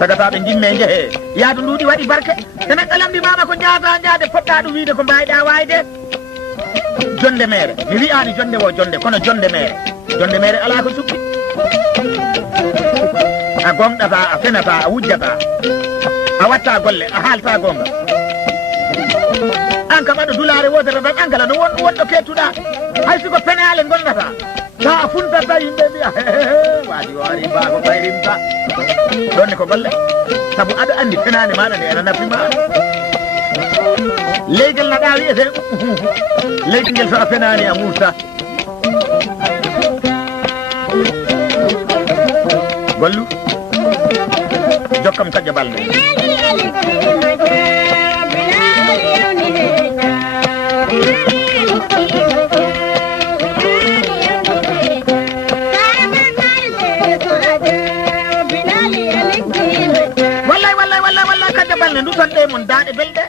sagataɓe jimme jeehe yaadu nduuɗi waɗi barke tenen ɗalamdimama ko jaata jaade poɗɗa ɗum wiide ko mbawiɗa wayde jonde mere mi wi'ani jonde wo jonde kono jonde mere ala ko sukki a gonɗata a fenata a wujjata a watta golle a haalta gonga an kam aɗa dulare wotere tan an kala no wonɗo kettuɗa hay siko penale gondata sa a funtata yimɓe mbiya waadi o ari mba ko ɓayrimta ɗonne ko golle saabu aɗa andi fenade maɗa nde ena nafima leygel naɗa wiyete leydi ngel so a fenani a murta gollu jokkam kaƴƴo balɗe wallay kaƴƴo balɗe nduton ɗe mon daaɗe belɗe